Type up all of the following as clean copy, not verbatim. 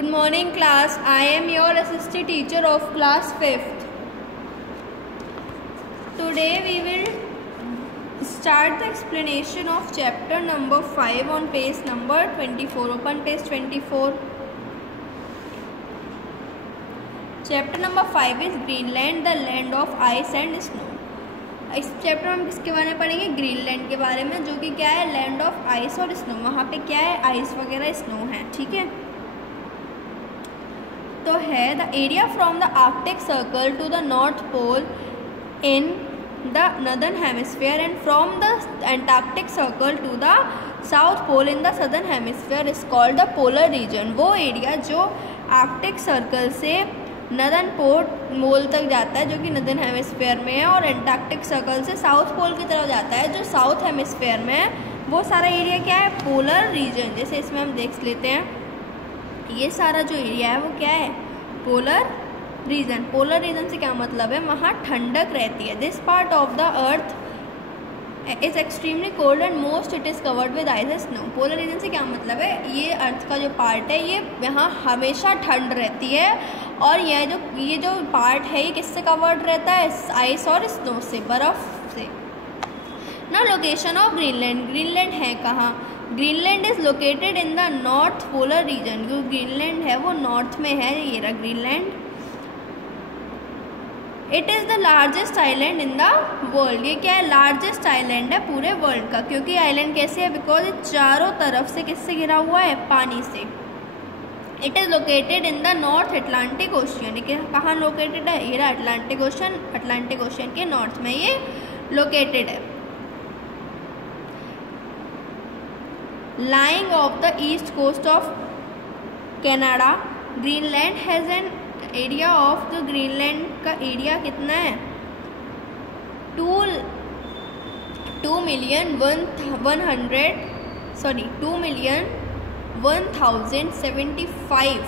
Good morning class. I am your assistant teacher of class 5th. Today we will start the explanation of chapter number 5 on page number 24. Open page 24. Chapter number 5 is Greenland, the land of ice and snow. इस chapter में हम किसके बारे में पढ़ेंगे? Greenland के बारे में, जो कि क्या है? लैंड ऑफ आइस और स्नो. वहाँ पे क्या है? आइस वगैरह स्नो है. ठीक है. तो है the area from the Arctic circle to the North Pole in the northern hemisphere and from the Antarctic circle to the South Pole in the southern hemisphere is called the polar region. वो area जो Arctic circle से northern pole तक जाता है, जो कि northern hemisphere में है, और एंटार्क्टिक सर्कल से साउथ पोल की तरफ जाता है, जो साउथ हेमिस्फीयर में है, वो सारा एरिया क्या है? Polar region. जैसे इसमें हम देख लेते हैं, ये सारा जो एरिया है वो क्या है? Polar region. पोलर रीजन से क्या मतलब है? वहाँ ठंडक रहती है. This part of the earth is extremely cold and most it is covered with ice and snow. Polar region से क्या मतलब है? ये अर्थ का जो पार्ट है, ये यहाँ हमेशा ठंड रहती है, और ये जो पार्ट है, ये किससे कवर्ड रहता है? आइस और स्नो से, बर्फ़ से. ना लोकेशन ऑफ ग्रीनलैंड. ग्रीनलैंड है कहाँ? Greenland is located in the north polar region. जो ग्रीनलैंड है वो नॉर्थ में है. ये रहा Greenland. It is the largest island in the world. ये क्या है? लार्जेस्ट आइलैंड है पूरे वर्ल्ड का. क्योंकि आइलैंड कैसे है? बिकॉज ये चारों तरफ से किससे घिरा हुआ है? पानी से. It is located in the north Atlantic ocean. ये कहाँ लोकेटेड है? ये रहा अटलांटिक ओशन. अटलांटिक ओशन के नॉर्थ में ये लोकेटेड है. Lying off the east coast of Canada, Greenland has an area of the Greenland का एरिया कितना है? 2,175.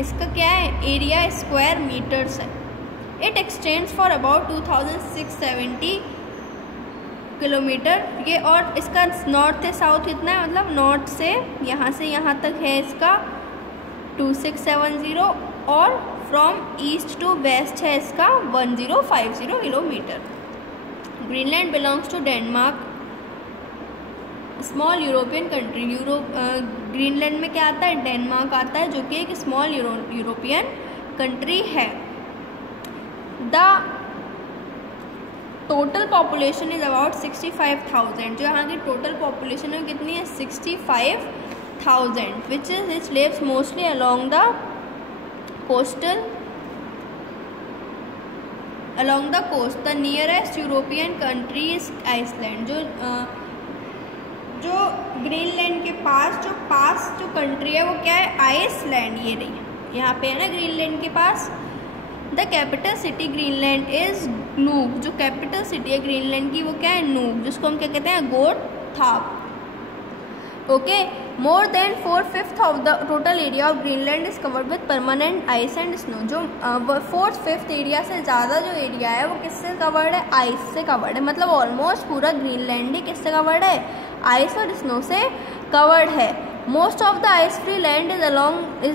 इसका क्या है? एरिया स्क्वायर मीटर्स है. It extends for about 2,670 kilometre. ये, और इसका नॉर्थ से साउथ कितना है? मतलब नॉर्थ से यहाँ तक है इसका 2670, और फ्रॉम ईस्ट टू वेस्ट है इसका 1050 kilometre. Greenland belongs to Denmark, small European country. Greenland में क्या आता है? डेनमार्क आता है, जो कि एक स्मॉल यूरोपियन कंट्री है. The total population is about 65,000. जो यहाँ की टोटल पॉपुलेशन है कितनी है? 65,000. Which lives mostly along the coast. The nearest European country is Iceland. जो ग्रीनलैंड के पास जो कंट्री है वो क्या है? आइसलैंड. ये रही यहाँ पे है ना ग्रीनलैंड के पास. The capital city Greenland is Nuuk. जो कैपिटल सिटी है ग्रीनलैंड की वो क्या है? नूक, जिसको हम क्या कहते हैं? Godthab. Okay. More than 4/5 of the total area of Greenland is covered with permanent ice and snow. जो 4/5 एरिया से ज़्यादा जो एरिया है वो किससे कवर्ड है? आइस से कवर्ड है. मतलब ऑलमोस्ट पूरा ग्रीनलैंड ही किससे कवर्ड है? आइस और स्नो से कवर्ड है. Most of the ice free land is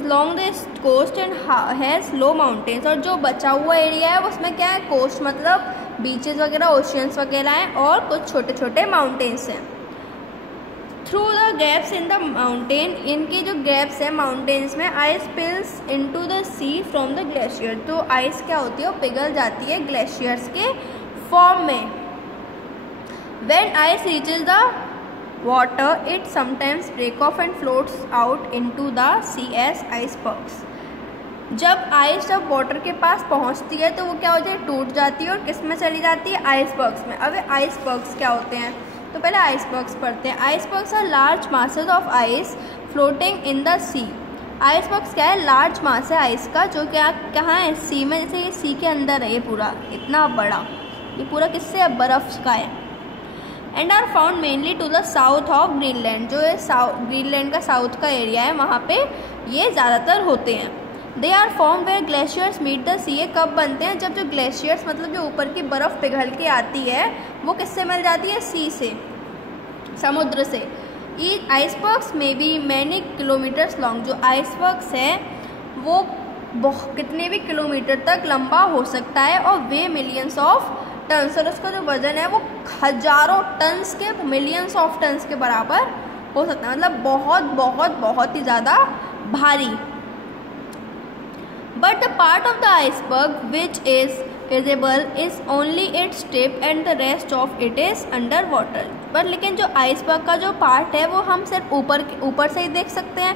long the coast and has low mountains. और जो बचा हुआ एरिया है उसमें क्या है? कोस्ट मतलब बीचेस वगैरह, ओशियंस वगैरह हैं, और कुछ छोटे छोटे माउंटेन्स हैं. Through the gaps in the mountain, इनकी जो गैप्स हैं माउंटेन्स में, ice spills into the sea from the glacier. तो आइस क्या होती है? वो पिघल जाती है ग्लेशियर्स के फॉर्म में. When ice reaches the water, it sometimes break off and floats out into the sea as icebergs. जब वाटर के पास पहुंचती है तो वो क्या होती है? टूट जाती है, और किस में चली जाती है? आइसबर्ग्स में. अब आइसबर्ग्स क्या होते हैं? तो पहले आइसबर्ग्स पढ़ते हैं. Icebergs are large masses of ice floating in the sea. Icebergs क्या है? लार्ज मास है आइस का, जो क्या कहाँ है? सी में. जैसे ये सी के अंदर है, ये पूरा इतना बड़ा, ये पूरा किससे है? बर्फ़ का है. And are found mainly to the south of Greenland. जो है ग्रीनलैंड का साउथ का एरिया है, वहाँ पे ये ज़्यादातर होते हैं. They are form where glaciers meet the sea. ये कब बनते हैं? जब जो ग्लेशियर्स मतलब जो ऊपर की बर्फ़ पिघल के आती है वो किससे मिल जाती है? सी से, समुद्र से. आइसबर्ग्स में बी मैनी किलोमीटर्स लॉन्ग, जो आइसबर्ग्स है वो कितने भी किलोमीटर तक लंबा हो सकता है और वे मिलियंस ऑफ टन्स, और उसका जो वजन है वो हजारों टन्स के, मिलियंस ऑफ टन्स के बराबर हो सकता है, मतलब बहुत बहुत बहुत ही ज़्यादा भारी। But the part of the iceberg which is visible is only its tip and the rest of it is under water. पर लेकिन जो आइसबर्ग का जो पार्ट है वो हम सिर्फ ऊपर से ही देख सकते हैं,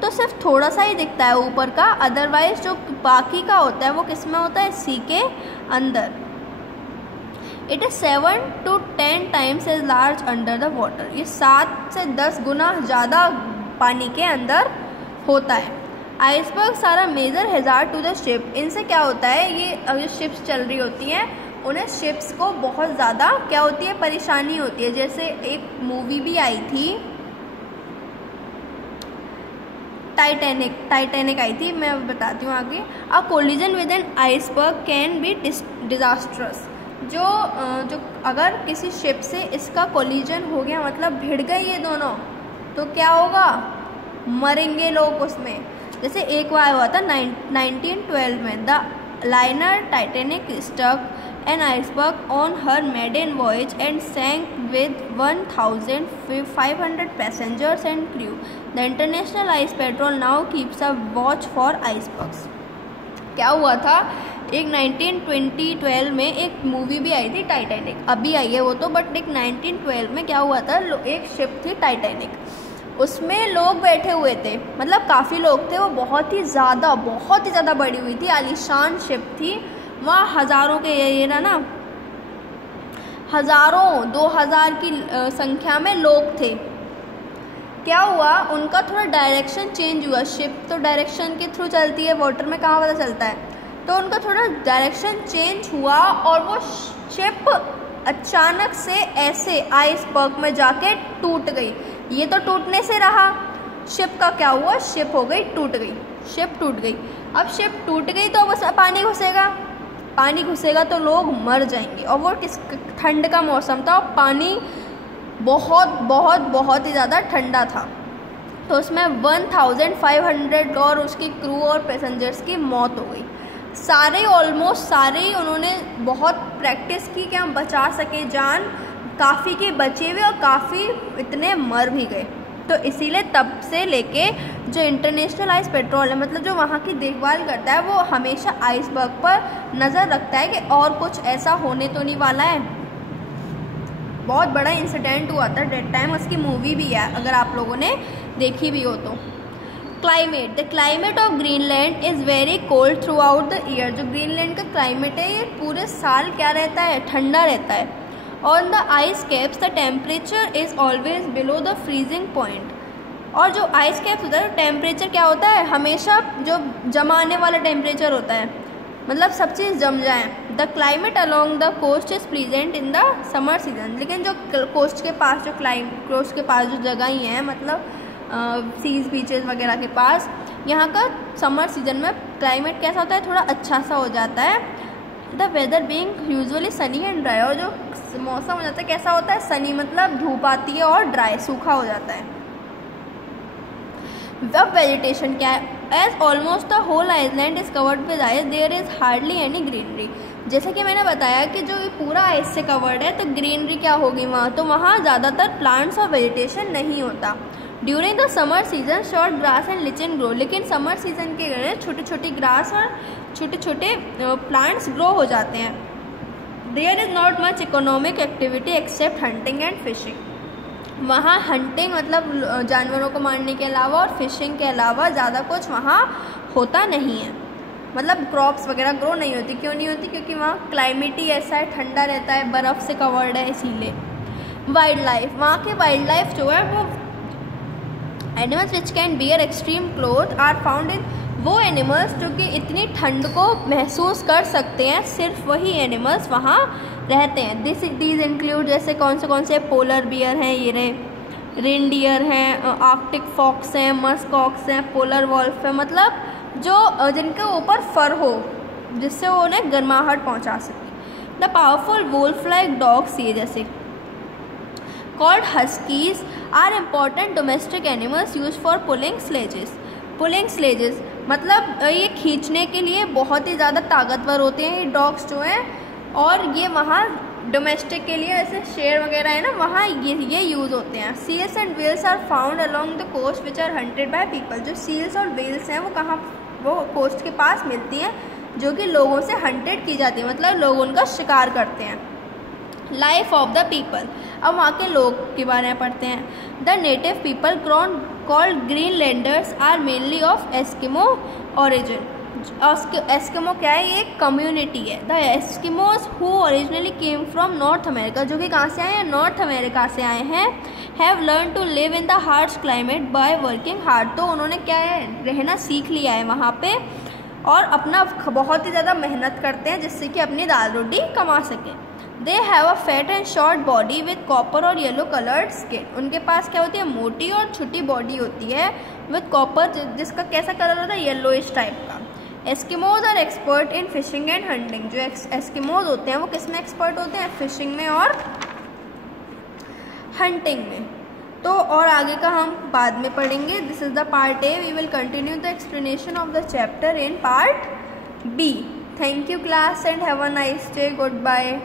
तो सिर्फ थोड़ा सा ही दिखता है ऊपर का, अदरवाइज जो बाकी का होता है वो किस में होता है, सी के अंदर। It is 7 to 10 times as large under the water, ये 7 से 10 गुना ज़्यादा पानी के अंदर होता है। आइसबर्ग सारा major hazard to the ship, इनसे क्या होता है, ये अगर शिप्स चल रही होती हैं उन्हें शिप्स को बहुत ज़्यादा क्या होती है, परेशानी होती है। जैसे एक मूवी भी आई थी टाइटैनिक आई थी, मैं बताती हूँ आगे। A collision with an iceberg can be disastrous, जो अगर किसी शिप से इसका कोलिजन हो गया, मतलब भिड़ गए ये दोनों, तो क्या होगा, मरेंगे लोग उसमें। जैसे एक बार हुआ था 1912 में, the liner Titanic struck an iceberg on her maiden voyage and sank with 1500 passengers and crew. The international ice patrol now keeps a watch for icebergs. क्या हुआ था, एक 1912 में एक मूवी भी आई थी टाइटैनिक, अभी आई है वो तो, बट एक 1912 में क्या हुआ था, एक शिप थी टाइटैनिक, उसमें लोग बैठे हुए थे, मतलब काफ़ी लोग थे, वो बहुत ही ज़्यादा बड़ी हुई थी, आलीशान शिप थी, वहाँ हज़ारों के ये ना हज़ारों 2000 की संख्या में लोग थे। क्या हुआ, उनका थोड़ा डायरेक्शन चेंज हुआ, शिप तो डायरेक्शन के थ्रू चलती है, वाटर में कहाँ पता चलता है, तो उनका थोड़ा डायरेक्शन चेंज हुआ और वो शिप अचानक से ऐसे आइसबर्ग में जाके टूट गई। ये तो टूटने से रहा, शिप का क्या हुआ, शिप हो गई टूट गई, शिप टूट गई। अब शिप टूट गई तो बस पानी घुसेगा तो लोग मर जाएंगे, और वो ठंड का मौसम था और पानी बहुत ही ज़्यादा ठंडा था, तो उसमें 1500 और उसकी क्रू और पैसेंजर्स की मौत हो गई। ऑलमोस्ट सारे उन्होंने बहुत प्रैक्टिस की कि हम बचा सके जान, काफ़ी के बचे हुए और काफ़ी इतने मर भी गए। तो इसीलिए तब से लेके जो इंटरनेशनल आइस पेट्रोल है, मतलब जो वहाँ की देखभाल करता है, वो हमेशा आइसबर्ग पर नज़र रखता है कि और कुछ ऐसा होने तो नहीं वाला है। बहुत बड़ा इंसिडेंट हुआ था डेट टाइम, उसकी मूवी भी है अगर आप लोगों ने देखी भी हो तो। Climate, the climate of Greenland is very cold through out the year, जो ग्रीनलैंड का क्लाइमेट है ये पूरे साल क्या रहता है, ठंडा रहता है। On the ice caps the temperature is always below the freezing point, और जो आइस कैप्स होता है टेम्परेचर क्या होता है, हमेशा जो जमाने वाला टेम्परेचर होता है, मतलब सब चीज़ जम जाए। The climate along the coast is pleasant in the summer season, लेकिन जो कोस्ट के पास जो जगह ही हैं, मतलब सीज बीचेस वगैरह के पास, यहाँ का समर सीजन में क्लाइमेट कैसा होता है, थोड़ा अच्छा सा हो जाता है। The weather being usually sunny and dry, और जो मौसम हो जाता है कैसा होता है, सनी मतलब धूप आती है और ड्राई सूखा हो जाता है। अब वेजिटेशन क्या है, as almost the whole Iceland is covered with ice there is hardly any greenery. जैसे कि मैंने बताया कि जो पूरा आइस से कवर्ड है तो ग्रीनरी क्या होगी वहाँ, तो वहाँ ज़्यादातर प्लांट्स और वेजिटेशन नहीं होता। During the summer season short grass and lichen grow, लेकिन समर सीजन के दौरान छोटे छोटे ग्रास और छोटे छोटे प्लांट्स ग्रो हो जाते हैं। There is not much economic activity except hunting and fishing, वहाँ हंटिंग मतलब जानवरों को मारने के अलावा और फिशिंग के अलावा ज़्यादा कुछ वहाँ होता नहीं है, मतलब क्रॉप्स वगैरह ग्रो नहीं होती। क्यों नहीं होती, क्योंकि वहाँ क्लाइमेट ही ऐसा है, ठंडा रहता है, बर्फ़ से कवर्ड है, इसीलिए। वाइल्ड लाइफ, वहाँ के वाइल्ड लाइफ जो है वो animals which can bear extreme cold are found in, वो एनिमल्स जो कि इतनी ठंड को महसूस कर सकते हैं, सिर्फ वही एनिमल्स वहाँ रहते हैं। दीज इंक्लूड, जैसे कौन से पोलर बियर हैं, ये रहे रेनडियर हैं, आर्कटिक फॉक्स हैं, मस्क ऑक्स हैं, पोलर वॉल्फ है, मतलब जो जिनके ऊपर फर हो जिससे वो उन्हें गर्माहट पहुँचा सके। The powerful wolf like dogs, ये जैसे called huskies are important domestic animals use for pulling sledges मतलब ये खींचने के लिए बहुत ही ज़्यादा ताकतवर होते हैं ये डॉग्स जो हैं, और ये वहाँ डोमेस्टिक के लिए ऐसे शेर वगैरह है ना, वहाँ ये यूज़ होते हैं। Seals and whales are found along the coast which are hunted by people. जो सील्स और व्हेल्स हैं वो कोस्ट के पास मिलती हैं, जो कि लोगों से हंटेड की जाती है, मतलब लोग उनका शिकार करते हैं। लाइफ ऑफ द पीपल, अब वहाँ के लोग के बारे में पढ़ते हैं। The native people called Greenlanders are mainly of Eskimo origin. Eskimo क्या है, ये एक कम्युनिटी है। The Eskimos who originally came from North America, जो कि कहाँ से आए हैं, नॉर्थ अमेरिका से आए हैं। Have learn to live in the harsh climate by working hard, तो उन्होंने क्या है, रहना सीख लिया है वहाँ पे, और अपना बहुत ही ज़्यादा मेहनत करते हैं जिससे कि अपनी दाल रोटी कमा सकें। They have a fat and short body with copper और येलो कलर्ड स्किन। उनके पास क्या होती है, मोटी और छोटी बॉडी होती है विथ कॉपर, जिसका कैसा कलर होता है, येलोइश टाइप का। Eskimos are expert in fishing and hunting. जो एस्किमोज होते हैं वो किस में एक्सपर्ट होते हैं, फिशिंग में और हंटिंग में। तो और आगे का हम बाद में पढ़ेंगे। This is the part A. We will continue the explanation of the chapter in part B. Thank you class and have a nice day. Good bye.